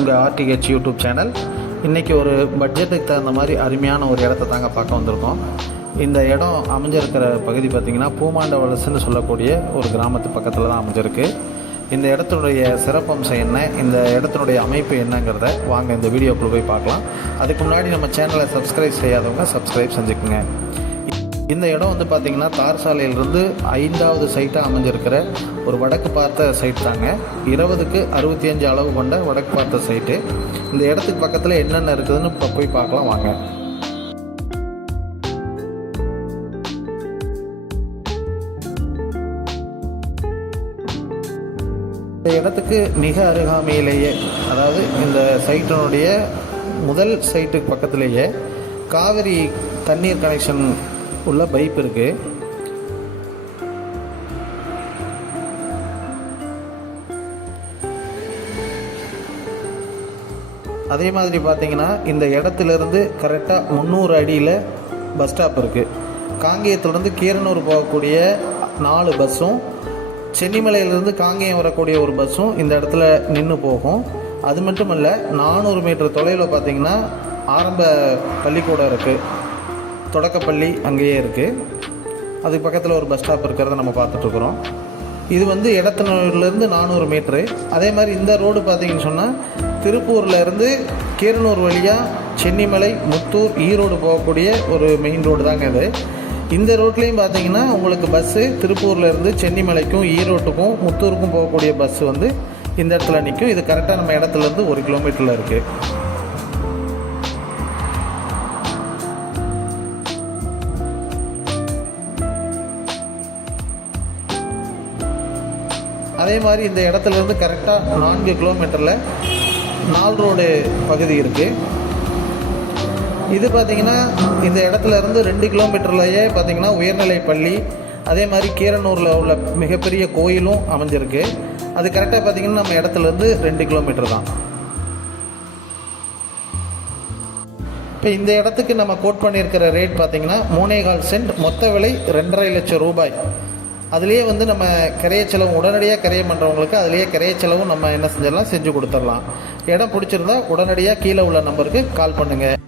உங்கள் ஆர்டிஹெச் YouTube channel இன்றைக்கி ஒரு பட்ஜெட்டுக்கு தகுந்த மாதிரி அருமையான ஒரு இடத்த தாங்க பார்க்க வந்திருக்கோம். இந்த இடம் அமைஞ்சிருக்கிற பகுதி பார்த்திங்கன்னா பூமாண்ட வலசுன்னு சொல்லக்கூடிய ஒரு கிராமத்து பக்கத்தில் தான் அமைஞ்சிருக்கு. இந்த இடத்தினுடைய சிறப்பம்சம் என்ன? இந்த இடத்தினுடைய அமைப்பு என்னங்கிறத வாங்க இந்த வீடியோக்குள்ளே போய் பார்க்கலாம். அதுக்கு முன்னாடி நம்ம சேனலை சப்ஸ்கிரைப் செய்யாதவங்க சப்ஸ்கிரைப் செஞ்சுக்குங்க. இந்த இடம் வந்து பார்த்திங்கன்னா தார் சாலையிலிருந்து ஐந்தாவது சைட்டாக அமைஞ்சிருக்கிற ஒரு வடக்கு பார்த்த சைட் தாங்க. இருபதுக்கு அறுபத்தி அஞ்சு அளவு கொண்ட வடக்கு பார்த்த சைட்டு இந்த இடத்துக்கு பக்கத்தில் என்னென்ன இருக்குதுன்னு இப்போ போய் பார்க்கலாம் வாங்க. இந்த இடத்துக்கு மிக அருகாமையிலேயே அதாவது இந்த சைட்டினுடைய முதல் சைட்டுக்கு பக்கத்திலேயே காவிரி தண்ணீர் கனெக்ஷன் உள்ள பைப் இருக்குது அதே மாதிரி பார்த்தீங்கன்னா இந்த இடத்துலேருந்து கரெக்டாக முந்நூறு அடியில் பஸ் ஸ்டாப் இருக்குது காங்கேயத்துலேருந்து கீரனூர் போகக்கூடிய நாலு பஸ்ஸும் சென்னிமலையிலேருந்து காங்கேயம் வரக்கூடிய ஒரு பஸ்ஸும் இந்த இடத்துல நின்று போகும். அது மட்டும் இல்லை நானூறு மீட்டர் தொலைவில் பார்த்திங்கன்னா ஆரம்ப பள்ளிக்கூடம் இருக்குது தொடக்கப்பள்ளி அங்கேயே இருக்குது அதுக்கு பக்கத்தில் ஒரு பஸ் ஸ்டாப் இருக்கிறத நம்ம பார்த்துட்ருக்குறோம் இது வந்து இடத்தனூர்லேருந்து நானூறு மீட்ரு அதே மாதிரி இந்த ரோடு பார்த்தீங்கன்னு சொன்னால் திருப்பூரில் இருந்து கீரனூர் வழியாக சென்னிமலை முத்தூர் ஈரோடு போகக்கூடிய ஒரு மெயின் ரோடு தாங்க இது. இந்த ரோட்லேயும் பார்த்தீங்கன்னா உங்களுக்கு பஸ்ஸு திருப்பூர்லேருந்து சென்னிமலைக்கும் ஈரோட்டுக்கும் முத்தூருக்கும் போகக்கூடிய பஸ் வந்து இந்த இடத்துல நிற்கும் இது கரெக்டாக நம்ம இடத்துலேருந்து ஒரு கிலோமீட்டரில் இருக்குது அதே மாதிரி இந்த இடத்துல இருந்து கரெக்டாக நான்கு கிலோமீட்டரில் நால் ரோடு பகுதி இருக்குது இது பார்த்திங்கன்னா இந்த இடத்துல இருந்து ரெண்டு கிலோமீட்டர்லேயே பார்த்திங்கன்னா உயர்நிலை பள்ளி அதே மாதிரி கீரனூரில் உள்ள மிகப்பெரிய கோயிலும் அமைஞ்சிருக்கு. அது கரெக்டாக பார்த்திங்கன்னா நம்ம இடத்துலேருந்து ரெண்டு கிலோமீட்டர் தான். இப்போ இந்த இடத்துக்கு நம்ம கோட் பண்ணியிருக்கிற ரேட் பார்த்திங்கன்னா மூணே கால் சென்ட் மொத்த விலை ரெண்டரை லட்சம் ரூபாய். அதுலேயே வந்து நம்ம கிரைய செலவு உடனடியாக கிரைய பண்ணுறவங்களுக்கு அதுலேயே கிரைய செலவும் நம்ம என்ன செஞ்சிடலாம் செஞ்சு கொடுத்துடலாம். இடம் பிடிச்சிருந்தா உடனடியாக கீழே உள்ள நம்பருக்கு கால் பண்ணுங்கள்